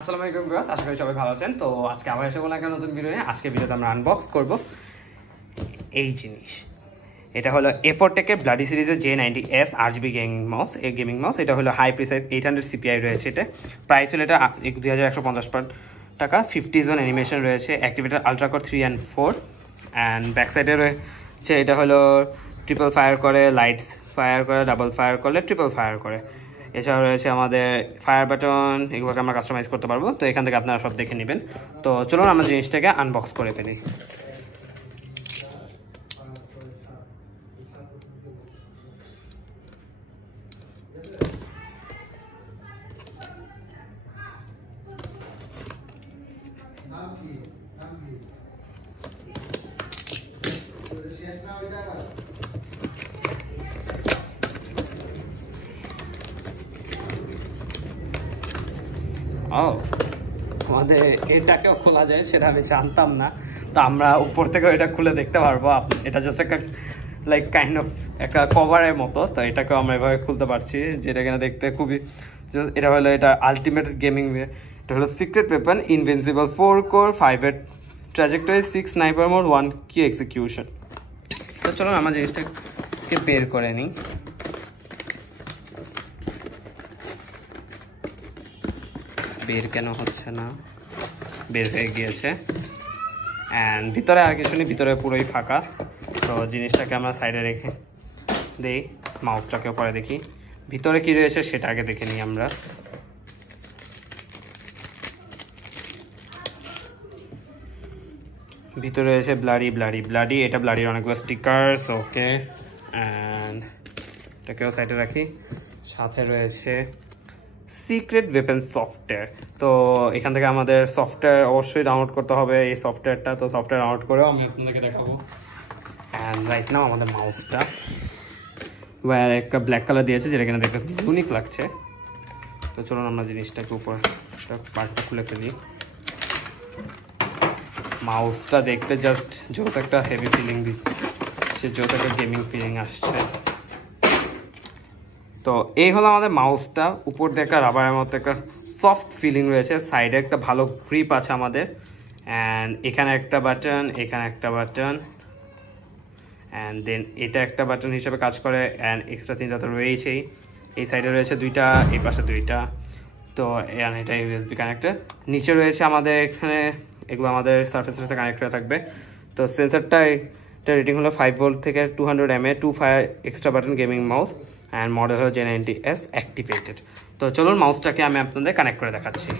আসসালামু আলাইকুম ভিউয়ার্স, আশা করি সবাই ভালো আছেন। তো আজকে আবার এসে বললাম একটা নতুন ভিডিও নিয়ে। আজকে ভিডিওতে আমরা আনবক্স করব এই জিনিস। এটা হলো এফোরটেকের ব্লাডি সিরিজের J90S RGB গেমিং মাউস। এটা হলো হাই প্রিসাইজ 800 CPI রয়েছে। এটা প্রাইস হলো এটা 2150 টাকা। 50 জোন অ্যানিমেশন রয়েছে, activator ultra core 3 and 4 and back সাইডে রয়েছে এটা হলো ট্রিপল ফায়ার করে, লাইটস ফায়ার করে, ডাবল ফায়ার করলে ট্রিপল ফায়ার করে। এছাড়াও রয়েছে আমাদের ফায়ার বাটন, এগুলোকে আমরা কাস্টমাইজ করতে পারবো। তো এখান থেকে আপনারা সব দেখে নেবেন। তো চলুন আমরা জিনিসটাকে আনবক্স করে ফেলি। আমাদের এটাকেও খোলা যায়, সেটা আমি জানতাম না। তো আমরা উপর থেকেও এটা খুলে দেখতে পারবো। এটা জাস্ট একটা লাইক কাইন্ড অফ একটা কভারের মতো। তো এটাকেও আমরা এভাবে খুলতে পারছি, যেটা কিনা দেখতে খুবই। এটা হলো এটা আলটিমেট গেমিং। এটা হলো secret weapon invincible 4 core 5 trajectory 6 sniper mode 1 কি এক্সিকিউশন। তো চলো আমরা জিনিসটাকে বের করে নিই। বের কেন হচ্ছে না? বের হয়ে গিয়েছে। অ্যান্ড ভিতরে আর কিছু নেই, ভিতরে পুরোই ফাঁকা। তো জিনিসটাকে আমরা সাইডে রেখে দিই, মাউসটাকেও পরে দেখি ভিতরে কি রয়েছে সেটা আগে দেখে নিই আমরা। ভিতরে রয়েছে ব্লাডি। এটা ব্লাডির অনেকগুলো স্টিকার্স। ওকে, অ্যান্ড এটাকেও সাইডে রাখি। সাথে রয়েছে সিক্রেট ওয়েপন সফটওয়্যার। তো এখান থেকে আমাদের সফটওয়্যার অবশ্যই ডাউনলোড করতে হবে, এই সফটওয়্যারটা। তো সফটওয়্যার ডাউনলোড করেও আমি আপনাদেরকে দেখাবো। অ্যান্ড রাইট নাও আমাদের মাউসটা ওয়ার একটা ব্ল্যাক কালার দিয়েছে, যেটা কিনা দেখতে ইউনিক লাগছে। তো চলুন আমরা জিনিসটাকে উপর পার্টটা খুলে ফেলি। মাউসটা দেখতে জাস্ট জোস একটা হেভি ফিলিং দিচ্ছে, জোস একটা গেমিং ফিলিং আসছে। তো এই হলো আমাদের মাউসটা। উপর দিয়ে একটা রাবারের মতো একটা সফট ফিলিং রয়েছে, সাইডে একটা ভালো গ্রিপ আছে আমাদের। অ্যান্ড এখানে একটা বাটন, এখানে একটা বাটন, অ্যান্ড দেন এটা একটা বাটন হিসেবে কাজ করে। অ্যান্ড এক্সট্রা 3টা তো রয়েছেই। এই সাইডে রয়েছে 2টা, এই পাশে 2টা। তো এটা USB কানেক্টর। নিচে রয়েছে আমাদের এখানে, এগুলো আমাদের সার্ফেসের সাথে কানেক্ট হয়ে থাকবে। তো সেন্সারটা এটা রেটিং হলো 5 ভোল্ট থেকে 200 mAh 2 fire extra button gaming mouse. And model হলো J90S অ্যাক্টিভেটেড। তো চলুন মাউসটাকে আমি আপনাদের কানেক্ট করে দেখাচ্ছি।